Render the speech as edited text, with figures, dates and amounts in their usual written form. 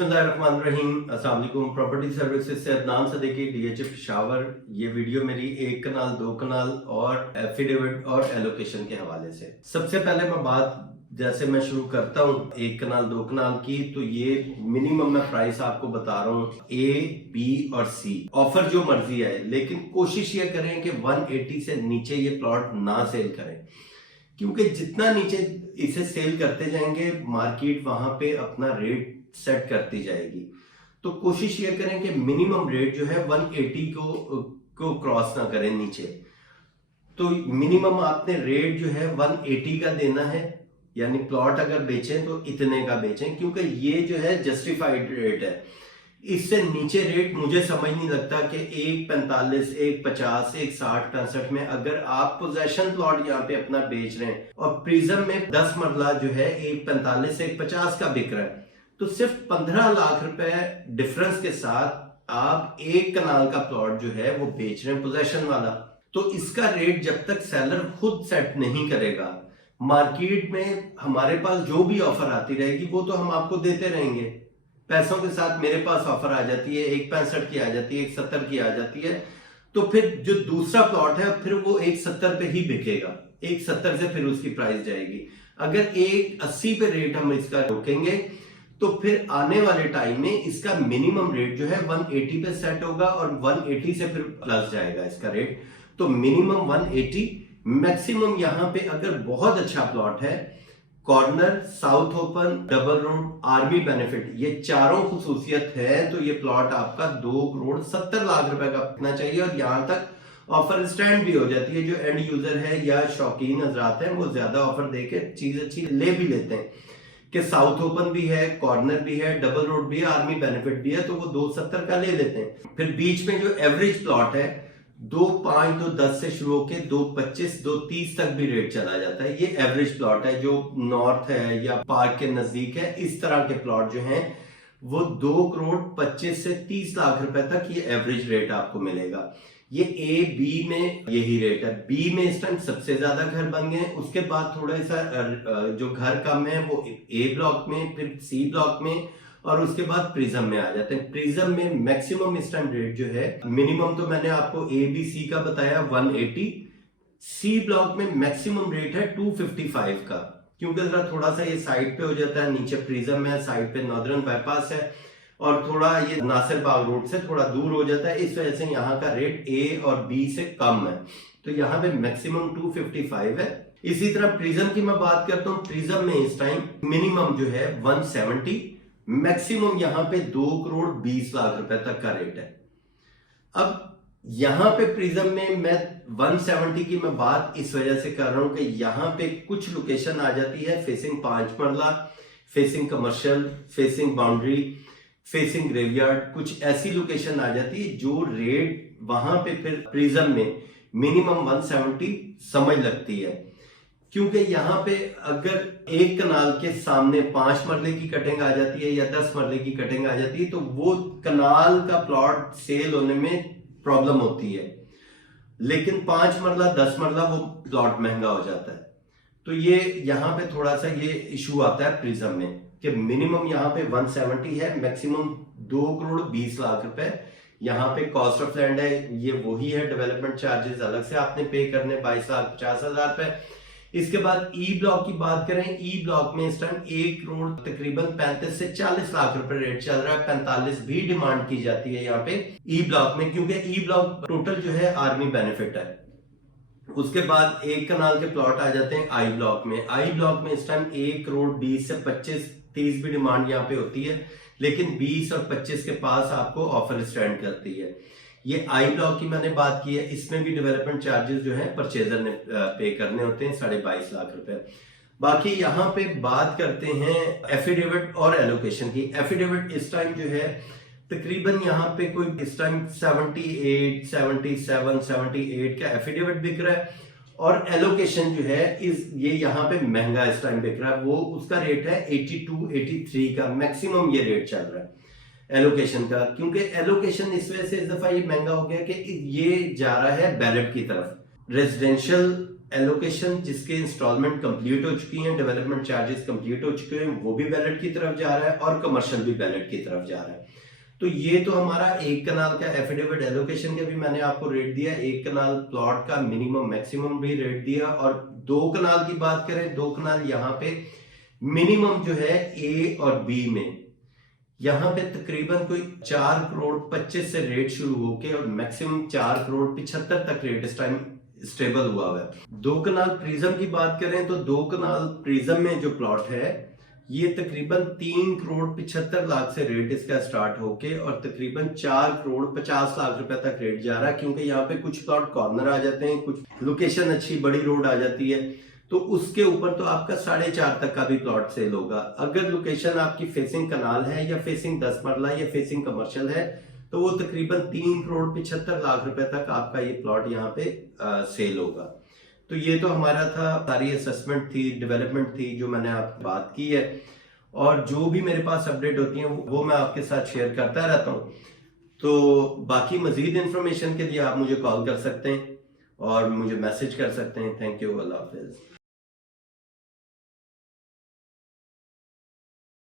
बिस्मिल्लाहिर्रहमानिर्रहीम। अस्सलाम वालेकुम। प्रॉपर्टी सर्विसेज से अदनान सदीकी, डीएचए पेशावर। ये वीडियो मेरी एक कनाल, दो कनाल और एफिडेविट और एलोकेशन के हवाले से। सबसे पहले मैं बात जैसे मैं शुरू करता हूँ एक कनाल दो कनाल की, तो ये मिनिमम मैं प्राइस आपको बता रहा हूँ ए, बी और सी। ऑफर जो मर्जी है, लेकिन कोशिश ये करें कि 180 से नीचे ये प्लॉट ना सेल करें, क्योंकि जितना नीचे इसे सेल करते जाएंगे मार्केट वहां पे अपना रेट सेट करती जाएगी। तो कोशिश ये करें कि मिनिमम रेट जो है 180 को क्रॉस ना करें नीचे। तो मिनिमम आपने रेट जो है 180 का देना है, यानी प्लॉट अगर बेचें तो इतने का बेचें, क्योंकि ये जो है जस्टिफाइड रेट है। इससे नीचे रेट मुझे समझ नहीं लगता कि 145, 150, 160, 65 में अगर आप पोजेशन प्लॉट यहाँ पे अपना बेच रहे हैं और प्रिज्म में 10 मरला जो है 145 150 का बिक रहा है, तो सिर्फ 15 लाख रुपए डिफरेंस के साथ आप एक कनाल का प्लॉट जो है वो बेच रहे हैं पोजेशन वाला। तो इसका रेट जब तक सेलर खुद सेट नहीं करेगा, मार्केट में हमारे पास जो भी ऑफर आती रहेगी वो तो हम आपको देते रहेंगे। पैसों के साथ मेरे पास ऑफर आ जाती है, 165 की आ जाती है, 170 की आ जाती है, तो फिर जो दूसरा प्लॉट है फिर वो 170 पे ही बिकेगा। 170 से फिर उसकी प्राइस जाएगी। अगर 180 पे रेट हम इसका रोकेंगे तो फिर आने वाले टाइम में इसका मिनिमम रेट जो है 180 पे सेट होगा और 180 से फिर प्लस जाएगा इसका रेट। तो मिनिमम 180, मैक्सिमम यहाँ पे अगर बहुत अच्छा प्लॉट है, corner, south open, double road, army benefit, ये चारों खुसूसियत है, तो ये प्लॉट आपका 2 करोड़ 70 लाख रुपए का बिकना चाहिए। और यहां तक ऑफर स्टैंड भी हो जाती है। जो एंड यूजर है या शौकीन हजरात हैं वो ज्यादा ऑफर देके चीज अच्छी ले भी लेते हैं कि साउथ ओपन भी है, कॉर्नर भी है, डबल रोड भी है, आर्मी बेनिफिट भी है, तो वो 270 का ले लेते हैं। फिर बीच में जो एवरेज प्लॉट है 2.5 2.10 से शुरू होकर 2.25 2.30 तक भी रेट चला जाता है। ये एवरेज प्लॉट है जो नॉर्थ है या पार्क के नजदीक है। इस तरह के प्लॉट जो हैं वो 2 करोड़ 25 से 30 लाख रुपए तक ये एवरेज रेट आपको मिलेगा। ये ए, बी में यही रेट है। बी में इस टाइम सबसे ज्यादा घर बन गए, उसके बाद थोड़ा सा जो घर कम है वो ए ब्लॉक में, फिर सी ब्लॉक में, और उसके बाद प्रिज्म में आ जाते हैं। प्रिज्म में मैक्सिमम इस टाइम रेट जो है, मिनिमम तो मैंने आपको ए बी सी का बताया 180, सी ब्लॉक में मैक्सिमम रेट है 255 का, क्योंकि जरा थोड़ा सा ये साइड पे हो जाता है, नीचे प्रिज्म है, साइड पे नॉर्दर्न बाईपास है और थोड़ा ये नासिर बाग रोड से थोड़ा दूर हो जाता है। इस वजह से यहाँ का रेट ए और बी से कम है, तो यहाँ पे मैक्सिमम 255 है। इसी तरह प्रिज्म की मैं बात करता हूँ। प्रिज्म में इस टाइम मिनिमम जो है 170, मैक्सिमम यहाँ पे 2 करोड़ 20 लाख रुपए तक का रेट है। अब यहाँ पे प्रिज्म में मैं 170 की मैं बात इस वजह से कर रहा हूं कि यहाँ पे कुछ लोकेशन आ जाती है फेसिंग 5 मरला, facing commercial, facing boundary, facing graveyard, कुछ ऐसी लोकेशन आ जाती है जो रेट वहां पे फिर प्रिज्म में मिनिमम 170 समझ लगती है। क्योंकि यहाँ पे अगर एक कनाल के सामने 5 मरले की कटिंग आ जाती है या 10 मरले की कटिंग आ जाती है, तो वो कनाल का प्लॉट सेल होने में प्रॉब्लम होती है। लेकिन 5 मरला 10 मरला वो प्लॉट महंगा हो जाता है। तो ये यहाँ पे थोड़ा सा ये इशू आता है प्रिज्म में कि मिनिमम यहाँ पे 170 है, मैक्सिमम 2 करोड़ 20 लाख रुपए। यहाँ पे कॉस्ट ऑफ लैंड है, ये वही है। डेवलपमेंट चार्जेस अलग से आपने पे करने 22 लाख 50 हजार रुपए। इसके बाद ई ब्लॉक की बात करें, ई ब्लॉक में इस टाइम 1 करोड़ तकरीबन 35 से 40 लाख रुपए रेट चल रहा है। 45 भी डिमांड की जाती है यहाँ पे ई ब्लॉक में, क्योंकि ई ब्लॉक टोटल जो है आर्मी बेनिफिट है। उसके बाद एक कनाल के प्लॉट आ जाते हैं आई ब्लॉक में। आई ब्लॉक में इस टाइम 1 करोड़ 20 से 25 30 भी डिमांड यहाँ पे होती है, लेकिन 20 और 25 के पास आपको ऑफर स्टैंड करती है। ये आई ब्लॉक की मैंने बात की है, इसमें भी डेवलपमेंट चार्जेस जो है परचेजर ने पे करने होते हैं 22.5 लाख रुपए। बाकी यहाँ पे बात करते हैं एफिडेविट और एलोकेशन की। एफिडेविट इस टाइम जो है तकरीबन यहाँ पे कोई इस टाइम 78 77 78 का एफिडेविट बिक रहा है, और एलोकेशन जो है ये यहाँ पे महंगा इस टाइम बिक रहा है। वो उसका रेट है 82 83 का, मैक्सिमम ये रेट चल रहा है एलोकेशन का। क्योंकि एलोकेशन इस वजह से इस दफा ये महंगा हो गया कि ये जा रहा है बैलेट की तरफ। रेजिडेंशियल एलोकेशन जिसके इंस्टॉलमेंट कंप्लीट हो चुकी हैं, डेवलपमेंट चार्जेस कंप्लीट हो चुके हैं, वो भी बैलेट की तरफ जा रहा है और कमर्शियल भी बैलेट की तरफ जा रहा है। तो ये तो हमारा एक कनाल का एफिडेविट एलोकेशन का भी मैंने आपको रेट दिया, एक कनाल प्लॉट का मिनिमम मैक्सिमम भी रेट दिया। और 2 कनाल की बात करें, 2 कनाल यहाँ पे मिनिमम जो है ए और बी में यहाँ पे तकरीबन कोई 4 करोड़ 25 से रेट शुरू होके और मैक्सिमम 4 करोड़ 75 तक रेट इस टाइम स्टेबल हुआ है। 2 कनाल प्रिज्म की बात करें तो 2 कनाल प्रिज्म में जो प्लॉट है ये तकरीबन 3 करोड़ 75 लाख से रेट इसका स्टार्ट होके और तकरीबन 4 करोड़ 50 लाख रुपए तक रेट जा रहा है, क्योंकि यहाँ पे कुछ प्लॉट कॉर्नर आ जाते हैं, कुछ लोकेशन अच्छी बड़ी रोड आ जाती है, तो उसके ऊपर तो आपका 4.5 तक का भी प्लॉट सेल होगा। अगर लोकेशन आपकी फेसिंग कनाल है या फेसिंग 10 मरला या फेसिंग कमर्शियल है तो वो तकरीबन 3 करोड़ 75 लाख रुपए तक आपका ये प्लॉट यहाँ पे सेल होगा। तो ये तो हमारा था, सारी असेसमेंट थी, डेवलपमेंट थी जो मैंने आपसे बात की है, और जो भी मेरे पास अपडेट होती है वो मैं आपके साथ शेयर करता रहता हूँ। तो बाकी मजीद इंफॉर्मेशन के लिए आप मुझे कॉल कर सकते हैं और मुझे मैसेज कर सकते हैं। Thank you, Allah Hafiz.